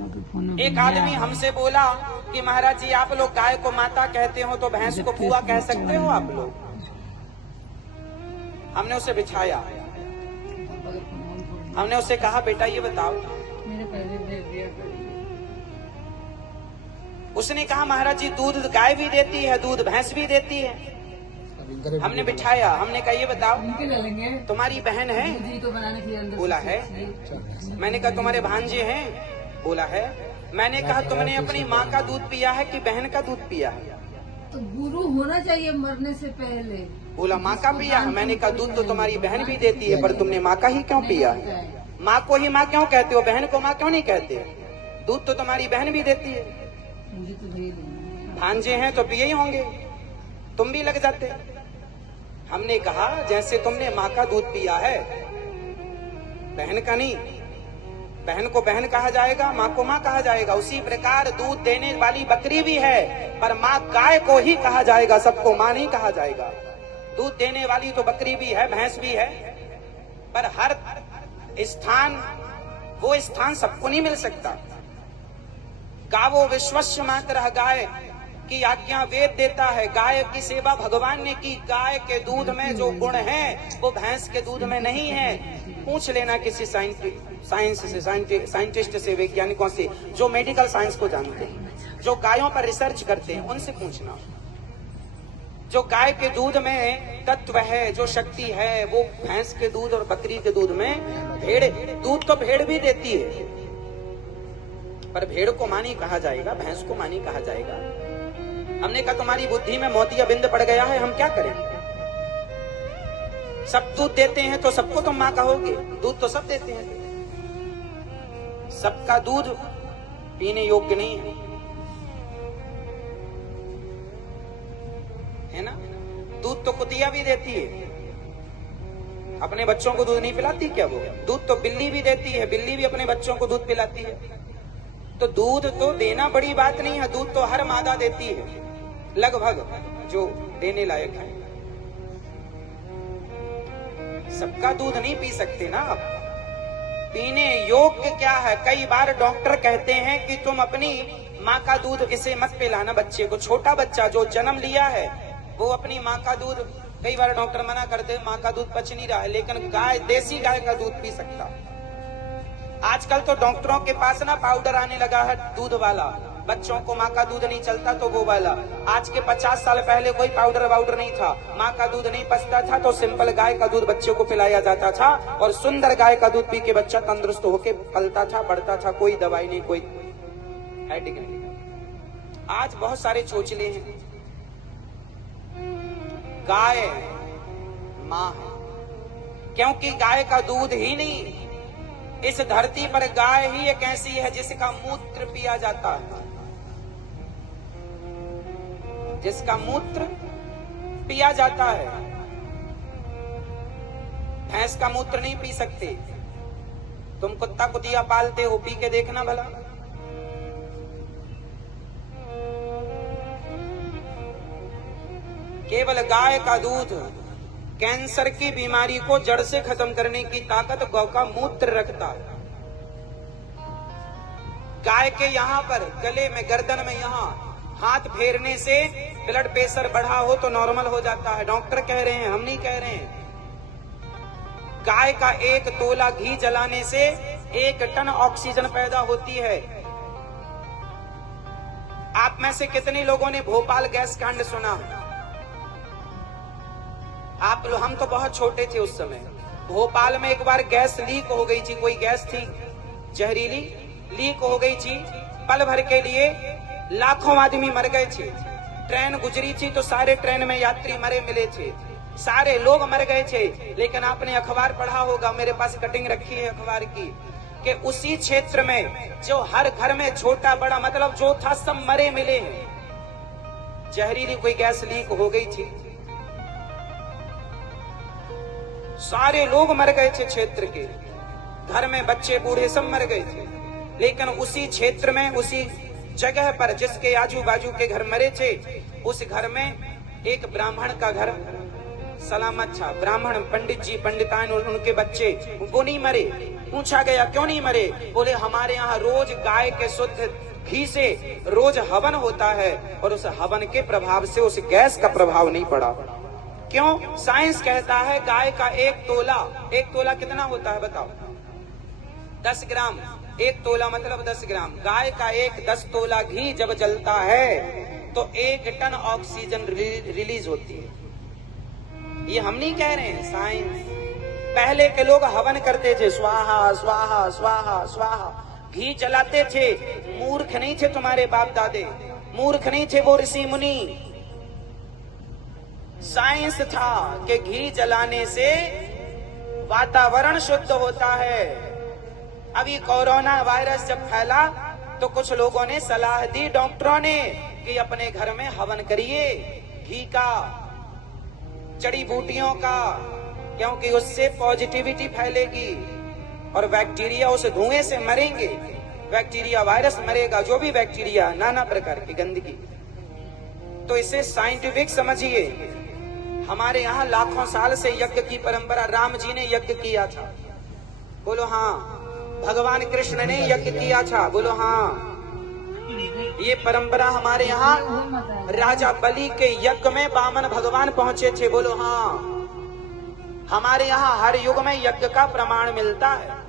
एक आदमी हमसे बोला कि महाराज जी आप लोग गाय को माता कहते हो तो भैंस को बुआ कह सकते हो आप लोग? हमने उसे बिठाया, हमने उसे कहा बेटा ये बताओ। उसने कहा महाराज जी दूध गाय भी देती है, दूध भैंस भी देती है। हमने बिठाया, हमने कहा ये बताओ तुम्हारी बहन है? बोला है। मैंने कहा तुम्हारे भांजे हैं? बोला है। मैंने कहा तुमने अपनी माँ का दूध पिया है कि बहन का दूध पिया है? तो गुरु होना चाहिए मरने से पहले। बोला माँ का पिया है। मैंने कहा दूध तो तुम्हारी बहन भी देती है पर तुमने माँ का ही क्यों पिया है? माँ को ही माँ क्यों कहते हो, बहन को माँ क्यों नहीं कहते? दूध तो तुम्हारी बहन भी देती है। भांजे हैं तो पिए ही होंगे, तुम भी लग जाते। हमने कहा जैसे तुमने माँ का दूध पिया है, बहन का नहीं, बहन को बहन कहा जाएगा, माँ को माँ कहा जाएगा। उसी प्रकार दूध देने वाली बकरी भी है पर माँ गाय को ही कहा जाएगा, सबको माँ नहीं कहा जाएगा। दूध देने वाली तो बकरी भी है, भैंस भी है, पर हर स्थान वो स्थान सबको नहीं मिल सकता। गावो विश्वस्य मातरः, गाय की आज्ञा वेद देता है। गाय की सेवा भगवान ने की। गाय के दूध में जो गुण है वो भैंस के दूध में नहीं है। पूछ लेना किसी साइंटिस्ट से, वैज्ञानिकों से जो मेडिकल साइंस को जानते हैं, जो गायों पर रिसर्च करते हैं, उनसे पूछना। जो गाय के दूध में तत्व है, जो शक्ति है, वो भैंस के दूध और बकरी के दूध में भेड़, दूध तो भेड़ भी देती है पर भेड़ को मां नहीं कहा जाएगा, भैंस को मां नहीं कहा जाएगा। हमने कहा तुम्हारी बुद्धि में मोतिया बिंद पड़ गया है, हम क्या करें? सब दूध देते हैं तो सबको तुम मां कहोगे? दूध तो सब देते हैं, सबका दूध पीने योग्य नहीं है ना? दूध तो कुतिया भी देती है, अपने बच्चों को दूध नहीं पिलाती क्या वो? दूध तो बिल्ली भी देती है, बिल्ली भी अपने बच्चों को दूध पिलाती है। तो दूध तो देना बड़ी बात नहीं है, दूध तो हर मादा देती है लगभग जो देने लायक है। सबका दूध नहीं पी सकते ना आप। पीने योग्य क्या है? कई बार डॉक्टर कहते हैं कि तुम अपनी माँ का दूध इसे मत पिलाना बच्चे को। छोटा बच्चा जो जन्म लिया है वो अपनी माँ का दूध, कई बार डॉक्टर मना करते हैं, माँ का दूध पच नहीं रहा है, लेकिन गाय, देसी गाय का दूध पी सकता। आजकल तो डॉक्टरों के पास ना पाउडर आने लगा है दूध वाला। बच्चों को माँ का दूध नहीं चलता तो वो वाला। आज के 50 साल पहले कोई पाउडर वाउडर नहीं था, माँ का दूध नहीं पचता था तो सिंपल गाय का दूध बच्चे को पिलाया जाता था और सुंदर गाय का दूध पी के बच्चा तंदुरुस्त होके पलता था, बढ़ता था, कोई दवाई नहीं, कोई एडिक नहीं। आज बहुत सारे चोचले हैं। गाय माँ है, क्योंकि गाय का दूध ही नहीं, इस धरती पर गाय ही एक ऐसी है जिसका मूत्र पिया जाता है, जिसका मूत्र पिया जाता है। भैंस का मूत्र नहीं पी सकते। तुम कुत्ता कुतिया पालते हो, पी के देखना भला। केवल गाय का दूध कैंसर की बीमारी को जड़ से खत्म करने की ताकत गौ का मूत्र रखता है। गाय के यहाँ पर गले में, गर्दन में, यहाँ हाथ फेरने से ब्लड प्रेशर बढ़ा हो तो नॉर्मल हो जाता है। डॉक्टर कह रहे हैं, हम नहीं कह रहे हैं। गाय का 1 तोला घी जलाने से 1 टन ऑक्सीजन पैदा होती है। आप में से कितने लोगों ने भोपाल गैस कांड सुना? आप लोग, हम तो बहुत छोटे थे उस समय। भोपाल में एक बार गैस लीक हो गई थी, कोई गैस थी जहरीली, लीक हो गई थी। पल भर के लिए लाखों आदमी मर गए थे। ट्रेन गुजरी थी तो सारे ट्रेन में यात्री मरे मिले थे, सारे लोग मर गए थे। लेकिन आपने अखबार पढ़ा होगा, मेरे पास कटिंग रखी है अखबार की, कि उसी क्षेत्र में जो हर घर में छोटा बड़ा मतलब जो था सब मरे मिले हैं। जहरीली कोई गैस लीक हो गई थी, सारे लोग मर गए थे क्षेत्र के, घर में बच्चे बूढ़े सब मर गए थे। लेकिन उसी क्षेत्र में, उसी जगह पर जिसके आजू बाजू के घर मरे थे, उस घर में एक ब्राह्मण का घर सलामत था। ब्राह्मण पंडित जी, पंडितान और उनके बच्चे वो नहीं मरे। पूछा गया क्यों नहीं मरे? बोले हमारे यहाँ रोज गाय के शुद्ध घी से रोज हवन होता है और उस हवन के प्रभाव से उस गैस का प्रभाव नहीं पड़ा। क्यों? साइंस कहता है गाय का एक तोला कितना होता है बताओ? 10 ग्राम। एक तोला मतलब 10 ग्राम। गाय का 10 तोला घी जब जलता है तो 1 टन ऑक्सीजन रिलीज होती है। ये हम नहीं कह रहे हैं, साइंस। पहले के लोग हवन करते थे, स्वाहा स्वाहा स्वाहा स्वाहा, घी जलाते थे। मूर्ख नहीं थे तुम्हारे बाप दादे, मूर्ख नहीं थे वो ऋषि मुनि। साइंस था कि घी जलाने से वातावरण शुद्ध होता है। अभी कोरोना वायरस जब फैला तो कुछ लोगों ने सलाह दी डॉक्टरों ने कि अपने घर में हवन करिए घी का, जड़ी बूटियों का, क्योंकि उससे पॉजिटिविटी फैलेगी और बैक्टीरिया उस धुएं से मरेंगे। बैक्टीरिया, वायरस मरेगा, जो भी बैक्टीरिया, नाना प्रकार की गंदगी। तो इसे साइंटिफिक समझिए। हमारे यहाँ लाखों साल से यज्ञ की परंपरा, राम जी ने यज्ञ किया था, बोलो हाँ। भगवान कृष्ण ने यज्ञ किया था, बोलो हाँ। ये परंपरा हमारे यहाँ राजा बलि के यज्ञ में वामन भगवान पहुंचे थे, बोलो हाँ। हमारे यहाँ हर युग में यज्ञ का प्रमाण मिलता है।